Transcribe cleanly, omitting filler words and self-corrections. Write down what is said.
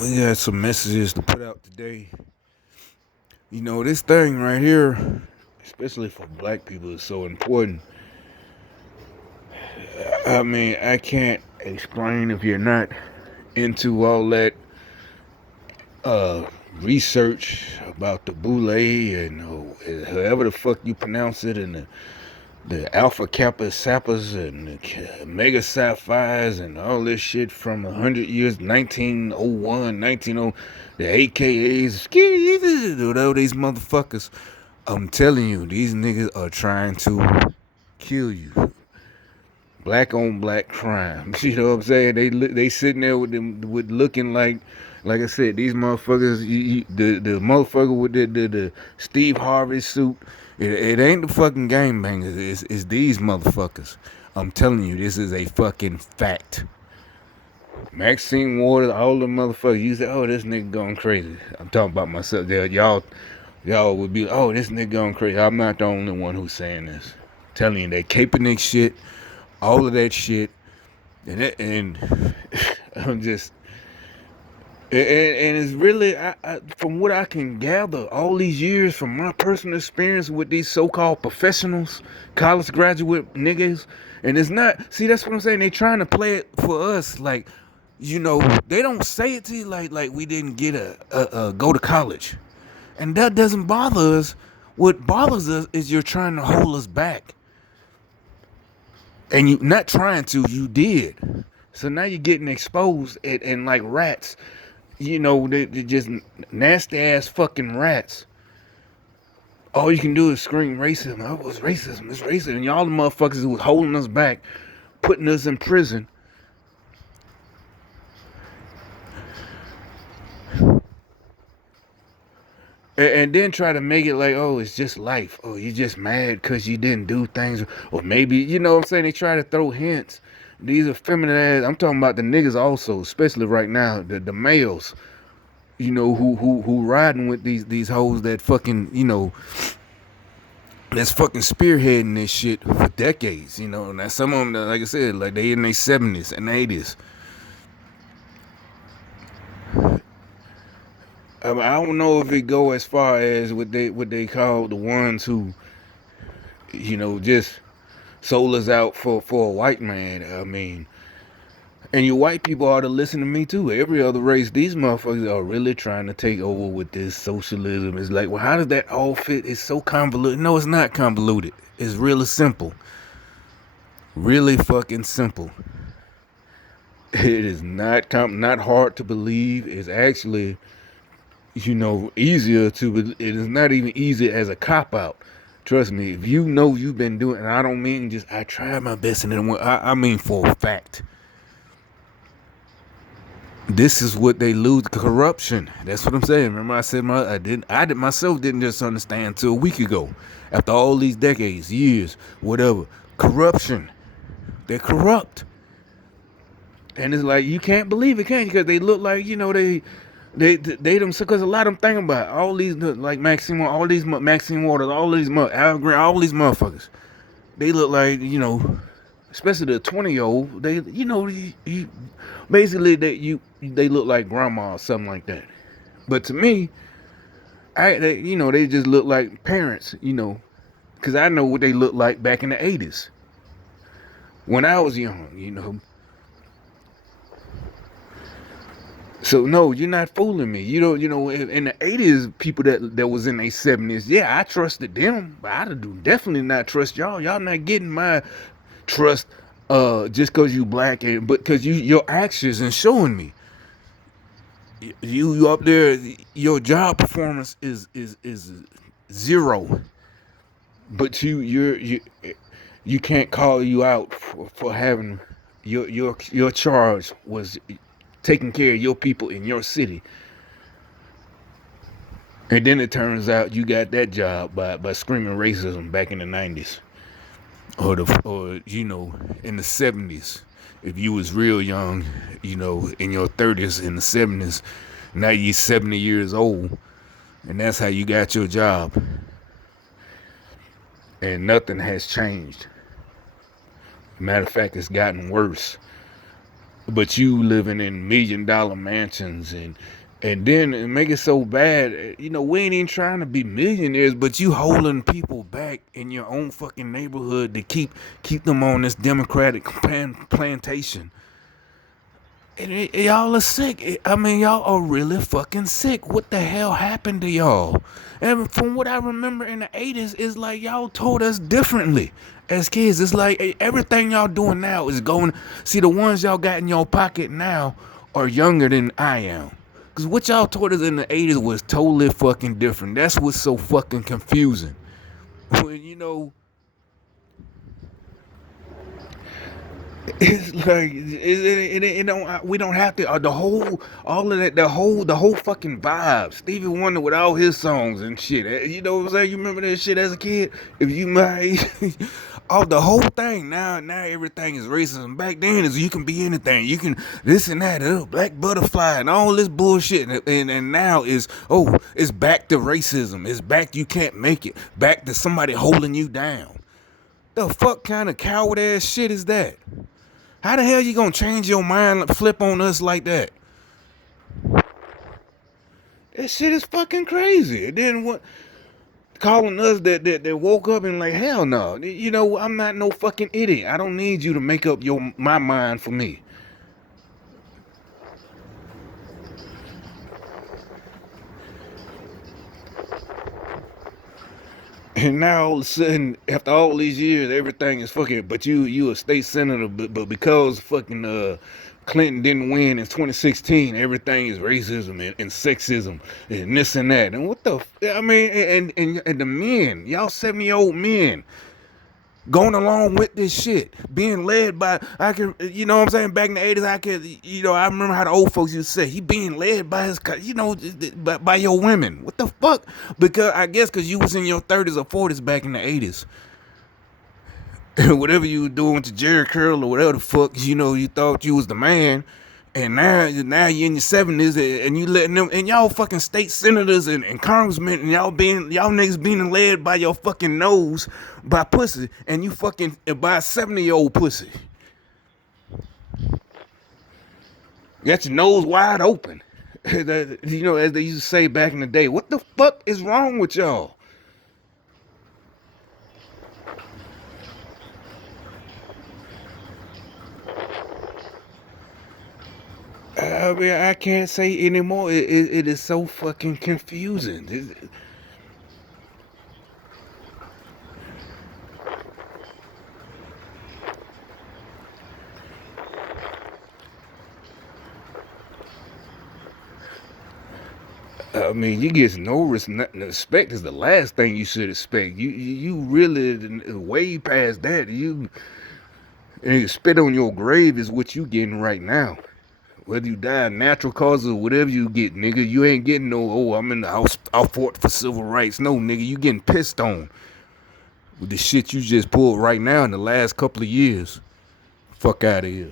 We got some messages to put out today. You know, this thing right here, especially for black people, is so important. I mean, I can't explain if you're not into all that uh, research about the boule and however the fuck you pronounce it, and the Alpha Kappa Sappas and the Mega Sapphires and all this shit from 100 years, 1901, 1900, the AKAs, whatever these motherfuckers. I'm telling you, these niggas are trying to kill you. Black on black crime. You know what I'm saying? They sitting there with them with looking like I said, these motherfuckers. The motherfucker with the Steve Harvey suit. It ain't the fucking game bangers. It's these motherfuckers. I'm telling you, this is a fucking fact. Maxine Waters, all the motherfuckers. You say, oh, this nigga going crazy. I'm talking about myself. There, y'all would be, oh, this nigga going crazy. I'm not the only one who's saying this. I'm telling you, that Kaepernick shit, all of that shit, and I'm just, and it's really, from what I can gather, all these years from my personal experience with these so-called professionals, college graduate niggas, and it's not. See, that's what I'm saying. They trying to play it for us, like, they don't say it to you like we didn't get a go to college, and that doesn't bother us. What bothers us is you're trying to hold us back. And you not trying to, you did. So now you're getting exposed and like rats. They're just nasty ass fucking rats. All you can do is scream racism. Oh, it's racism. It's racism. And y'all the motherfuckers who was holding us back, putting us in prison. And then try to make it like, oh, it's just life. Oh, you just mad because you didn't do things. Or maybe, you know what I'm saying? They try to throw hints. These are feminine ass. I'm talking about the niggas also, especially right now, the males. Who riding with these hoes that fucking, that's fucking spearheading this shit for decades. Now some of them, like I said, like they in their 70s and 80s. I don't know if it go as far as what they call the ones who, just sold us out for a white man. I mean, and you white people ought to listen to me too. Every other race, these motherfuckers are really trying to take over with this socialism. It's like, well, how does that all fit? It's so convoluted. No, it's not convoluted. It's really simple. Really fucking simple. It is not hard to believe. It's actually, easier to. It is not even easy as a cop out. Trust me, if you know you've been doing, and I don't mean just I tried my best and then I mean for a fact. This is what they lose, corruption. That's what I'm saying. Remember I said I did myself didn't just understand until a week ago. After all these decades, years, whatever. Corruption. They're corrupt. And it's like you can't believe it, can you? Because they look like, they themselves, because a lot of them think about all these like Maxine Waters, all these Al Green, all these motherfuckers. They look like, especially the 20-year-old, they, basically they look like grandma or something like that. But to me, they just look like parents, because I know what they looked like back in the 80s when I was young. So no, you're not fooling me. In the 80s, people that was in their 70s, yeah, I trusted them, but I do definitely not trust y'all. Y'all not getting my trust just because you black, but because your actions and showing me you up there, your job performance is zero, but you can't call you out for having your charge was taking care of your people in your city. And then it turns out you got that job by screaming racism back in the 90s or in the 70s. If you was real young, in your 30s in the 70s, now you're 70 years old, and that's how you got your job. And nothing has changed. Matter of fact, it's gotten worse. but you living in $1 million mansions and then it make it so bad. You know, we ain't even trying to be millionaires, but you holding people back in your own fucking neighborhood to keep them on this democratic plantation. And y'all are sick. I mean, y'all are really fucking sick. What the hell happened to y'all? And from what I remember in the 80s, it's like y'all told us differently as kids. It's like everything y'all doing now is going. See, the ones y'all got in your pocket now are younger than I am. Because what y'all told us in the 80s was totally fucking different. That's what's so fucking confusing. When, you know, it's like it don't. We don't have to. The whole, all of that, the whole fucking vibe. Stevie Wonder with all his songs and shit. You know what I'm saying? You remember that shit as a kid? If you might, all the whole thing. Now everything is racism. Back then is you can be anything. You can this and that. Black butterfly and all this bullshit. And now is it's back to racism. It's back. You can't make it. Back to somebody holding you down. The fuck kind of coward ass shit is that? How the hell you gonna change your mind, flip on us like that? That shit is fucking crazy. And then what? Calling us that woke up and like hell no. You know I'm not no fucking idiot. I don't need you to make up my mind for me. And now all of a sudden, after all these years, everything is fucking. But you a state senator, but because fucking Clinton didn't win in 2016, everything is racism and sexism and this and that. And what the? I mean, and the men, y'all 70-year-old men, going along with this shit, being led by I can, you know what I'm saying. Back in the 80s, I could, you know, I remember how the old folks used to say he being led by his, you know, by your women. What the fuck? Because I guess because you was in your 30s or 40s back in the 80s. Whatever you were doing with the Jerry curl or whatever the fuck, you know, you thought you was the man. And now you're in your 70s and you letting them, and y'all fucking state senators and congressmen, and y'all niggas being led by your fucking nose by pussy, and you fucking by a 70-year-old pussy. You got your nose wide open. You know, as they used to say back in the day, what the fuck is wrong with y'all? I mean, I can't say anymore. It is so fucking confusing. I mean, you get no respect is the last thing you should expect. You really way past that. And spit on your grave is what you getting right now. Whether you die of natural causes or whatever you get, nigga, you ain't getting no. Oh, I'm in the house. I fought for civil rights. No, nigga, you getting pissed on with the shit you just pulled right now in the last couple of years. Fuck out of here.